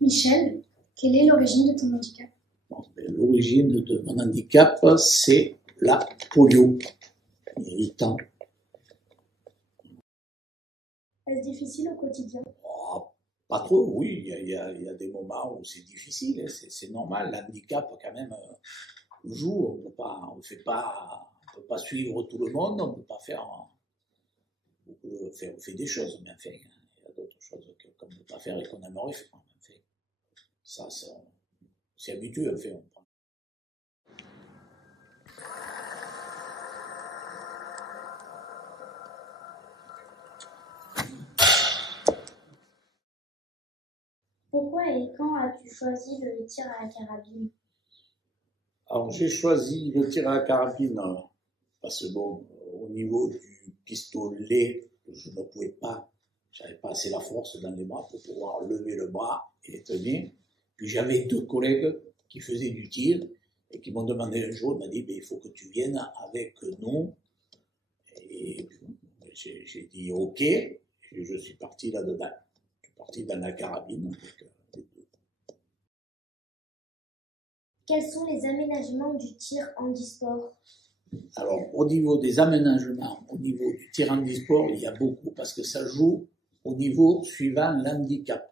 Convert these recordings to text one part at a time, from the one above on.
Michel, quelle est l'origine de ton handicap? L'origine de mon handicap, c'est la polio. Irritant. Est-ce difficile au quotidien? Oh, pas trop, oui. Il y a des moments où c'est difficile, c'est normal. L'handicap, quand même, joue. On peut pas suivre tout le monde, on peut pas faire. On fait des choses, mais enfin, il y a d'autres choses qu'on ne peut pas faire et qu'on aimerait faire. Enfin, ça, c'est habitué, en fait. Pourquoi et quand as-tu choisi le tir à la carabine? Alors, j'ai choisi le tir à la carabine parce que, bon, au niveau du pistolet, je ne pouvais pas, j'avais pas assez la force dans les bras pour pouvoir lever le bras et les tenir. Puis j'avais 2 collègues qui faisaient du tir et qui m'ont demandé un jour, ils m'ont dit, il faut que tu viennes avec nous. Et j'ai dit OK, et je suis parti là-dedans. Je suis parti dans la carabine avec les 2. Quels sont les aménagements du tir handisport? Alors, au niveau des aménagements, au niveau du tir handisport, il y a beaucoup, parce que ça joue au niveau suivant l'handicap.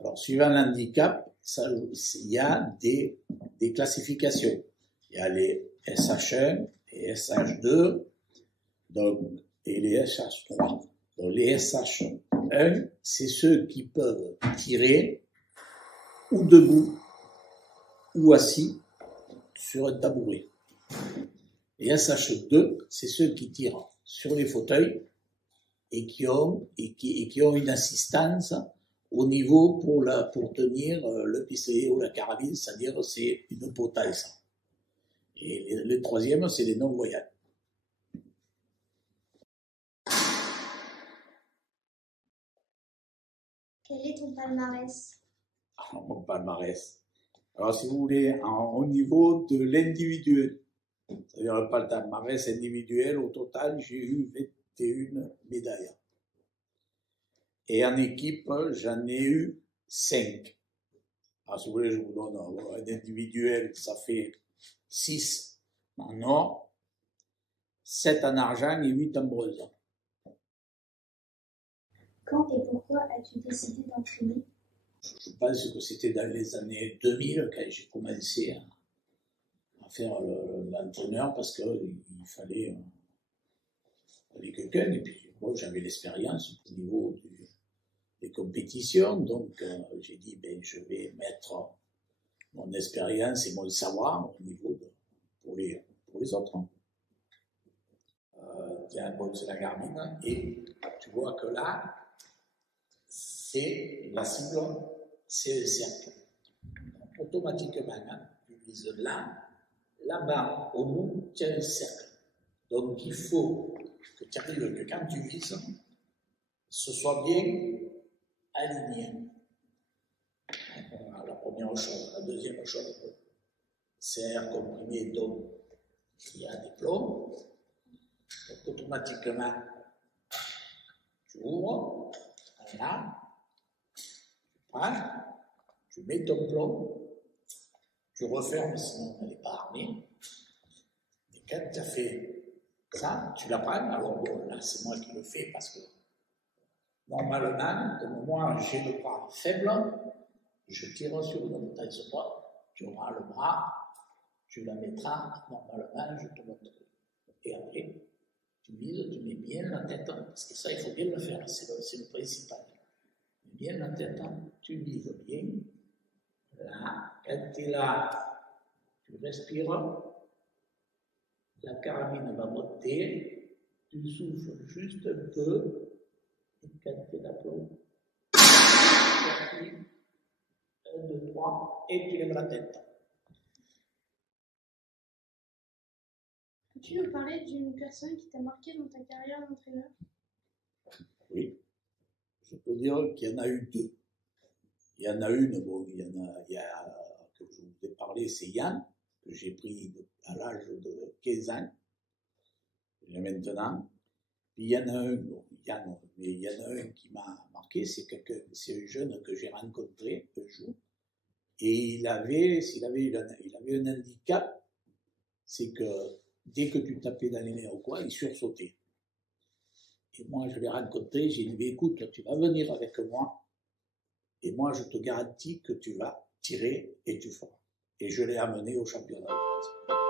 Alors, suivant l'handicap, il y a des classifications. Il y a les SH1 et SH2, donc, et les SH3. Donc, les SH1, c'est ceux qui peuvent tirer ou debout ou assis sur un tabouret. Les SH2, c'est ceux qui tirent sur les fauteuils et qui ont une assistance au niveau pour tenir le pistolet ou la carabine, c'est-à-dire c'est une potence. Et le troisième, c'est les non-voyants. Quel est ton palmarès? Mon palmarès. Alors, si vous voulez, au niveau de l'individuel, c'est-à-dire le palmarès individuel, au total, j'ai eu 21 médailles. Et en équipe, j'en ai eu 5. Alors, si vous voulez, je vous donne un individuel, ça fait 6 en or, 7 en argent et 8 en bronze. Quand et pourquoi as-tu décidé d'entraîner? Je pense que c'était dans les années 2000 quand j'ai commencé à faire l'entraîneur parce qu'il fallait quelqu'un. Et puis, moi, j'avais l'expérience au niveau des compétitions. Donc, j'ai dit, je vais mettre mon expérience et mon savoir au niveau pour les autres. Tiens, bon, c'est la Garmin. Et tu vois que là, c'est la cible, c'est le cercle. Donc, automatiquement, tu vises là-bas, au bout, tu as un cercle. Donc, il faut que tu arrives, que quand tu vises, ce soit bien aligné. La première chose. La deuxième chose, c'est air comprimé, donc il y a des plombs. Donc, automatiquement, tu ouvres, là, tu mets ton plomb, tu refermes, sinon elle n'est pas armée. Et quand tu as fait ça, tu la prends. Alors bon, là, c'est moi qui le fais parce que normalement, comme moi j'ai le bras faible, je tire sur une montagne sur toi, tu auras le bras, tu la mettras, normalement, je te montre. Et après, tu vises, tu mets bien la tête, parce que ça, il faut bien le faire, c'est le principal. Bien la tête, tu vises bien. Là, quand tu es là, tu respires, la carabine va monter, tu souffles juste un peu, et quand tu es d'aplomb, 1, 2, 3, et tu lèves la tête. Peux-tu nous parler d'une personne qui t'a marqué dans ta carrière d'entraîneur? Oui, je peux dire qu'il y en a eu deux. Il y en a une, bon, que je vous ai parlé, c'est Yann, que j'ai pris à l'âge de 15 ans, j'ai maintenant. Puis il y en a un, bon, Yann, mais il y en a un qui m'a marqué, c'est un jeune que j'ai rencontré un jour, et il avait un handicap, c'est que dès que tu tapais dans les mains ou quoi, il sursautait. Et moi, je l'ai rencontré, j'ai dit, écoute, tu vas venir avec moi, et moi, je te garantis que tu vas tirer et tu feras. Et je l'ai amené au championnat de France.